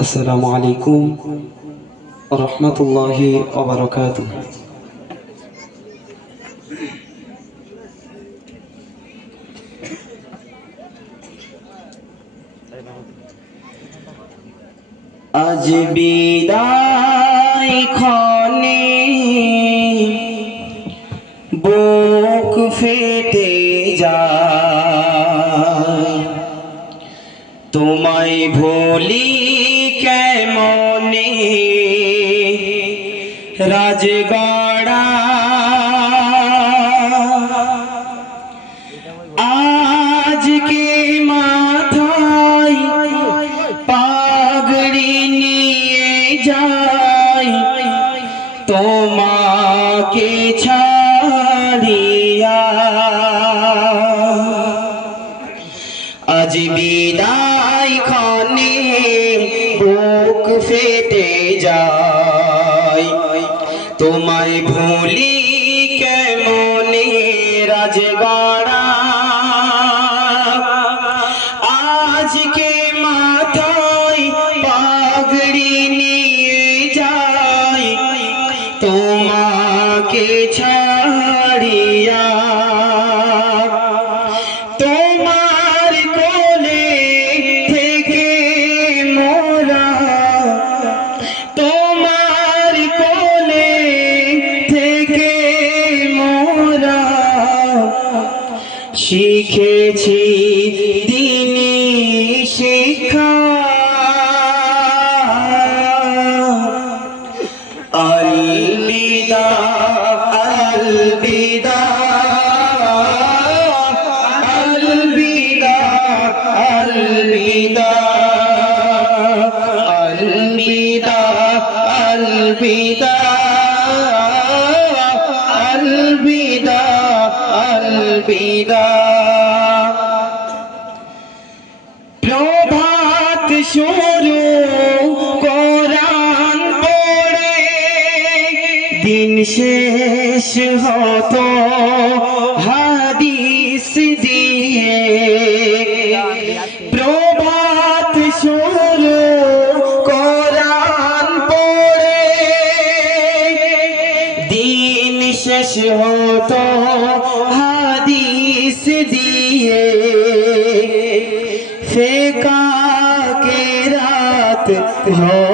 السلام عليكم ورحمة الله وبركاته. আজ বিদায় খনে বুক ফেটে যায়। তোমায় ভুলি কেমনে? রাজগড়া বুক ফেটে যায়। তোমায় ভুলি কেমনে রাজগড়া শিখেছি তিনি শিখা অলবিদা অলবিদা অলবিদা অলবিদা অলবিদা অলবিদা শেষ হতো হাদিস দিয়ে। প্রভাত শুরু কোরআন পড়ে। দিন শেষ হতো হাদিস দিয়ে। ফেকা কে রাত হতো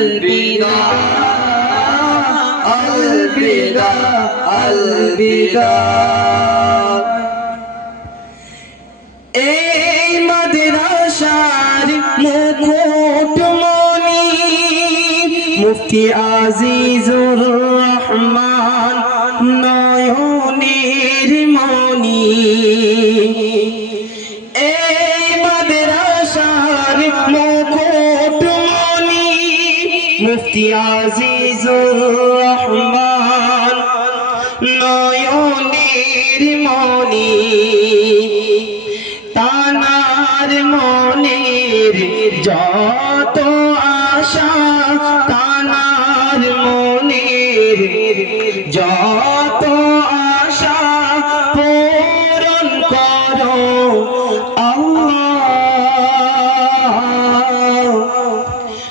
আলবিদা আলবিদা আলবিদা। এই মাদ্রাসার মুকুটমণি মুফতি আজিজুর রহমান নয়নের মুফতি আজিজুর রহমান নয়নের মনি তানার মনের যত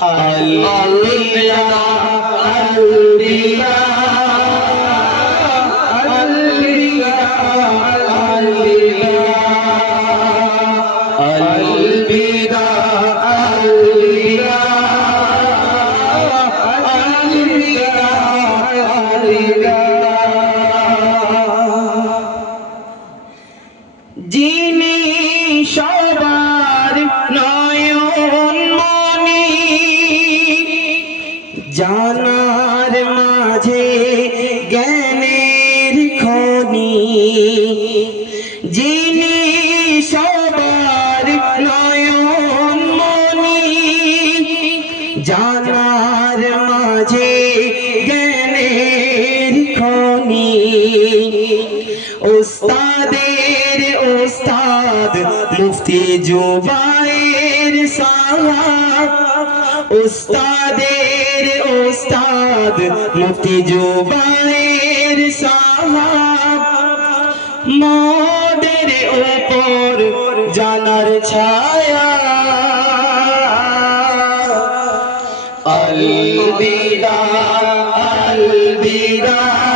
Allah, Allah, জানার মাঝে জ্ঞানের খনি, যিনি সবার নয়ন মনি। জানার মাঝে জ্ঞানের খনি, ওস্তাদের ওস্তাদ মুফতি জুবাইর সাহাব ওস্তাদের উস্তাদ মুক্তি জুবাইর সাহাব। মোদের উপর জানার ছায়া। আলবিদা আলবিদা।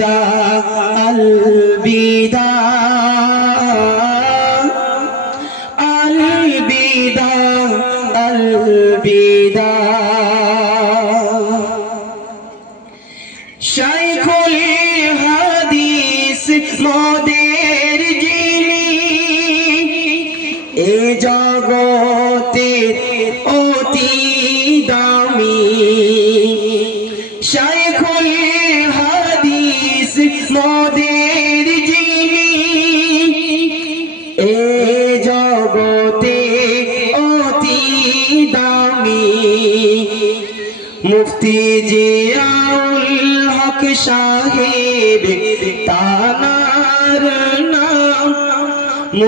البداء البداء البداء البداء شيخ الحديث مدير جيني এ জগতের অতীত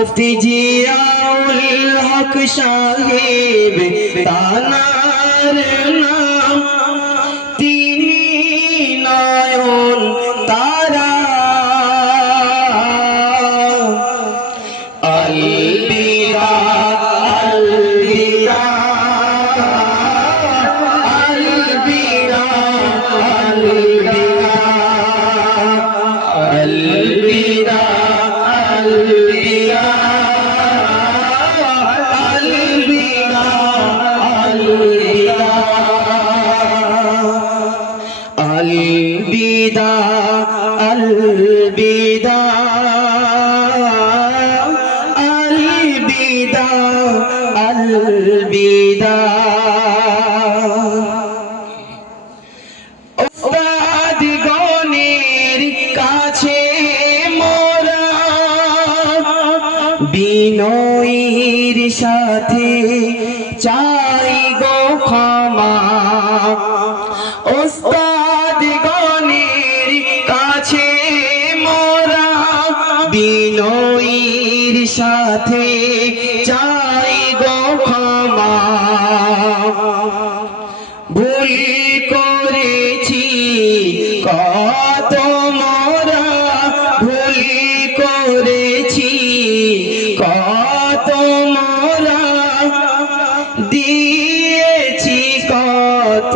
मुफ़्तिया حق खुशाले تانار نام সাথে চাই গো ক্ষমা। ভুল করেছি কত মোরা ভুল করেছি কত মোরা দিয়েছি কত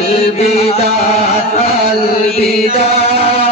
البدع البدع.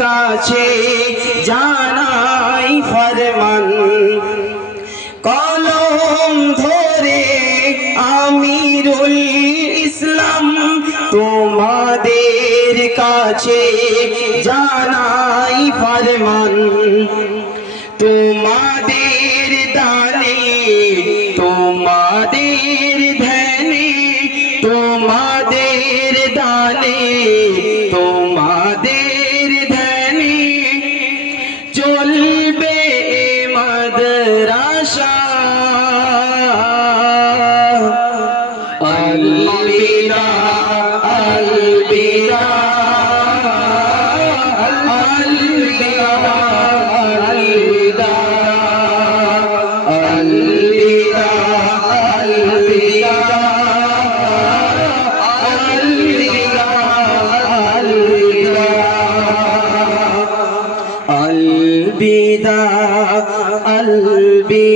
কাছে জানাই ফরমান। কলম ধরে আমিরুল ইসলাম তোমাদের কাছে জানাই ফরমান। তোমাদের দানে, তোমাদের ধ্যানে, তোমাদের দানে, তোমাদের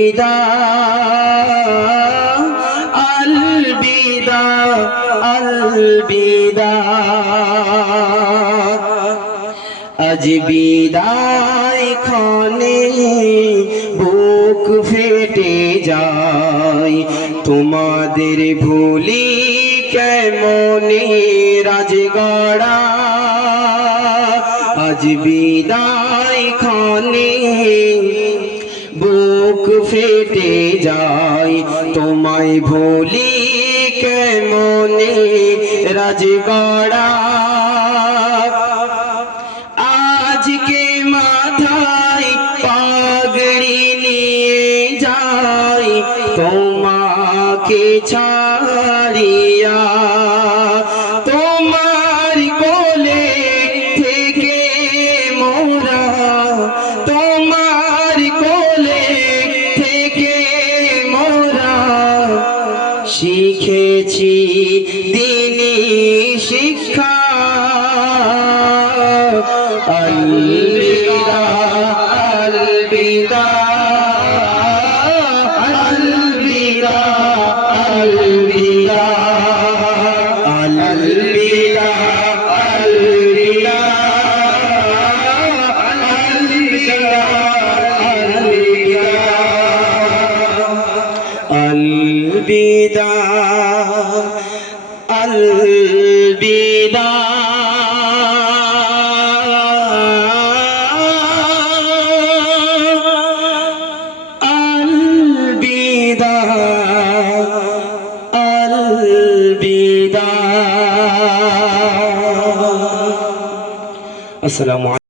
আলবিদা আলবিদা আলবিদা। আজ বিদায় ক্ষণে বুক ফেটে যায়, তোমাদের ভুলি কেমনে রাজগড়া? আজ বিদায় ক্ষণে বুক ফেটে যায়। তোমায় ভুলি কেমনে রাজগড়া আজকে মাথায় পাগড়ি নিয়ে যাই। তোমাকে মাকে والسلام عليكم.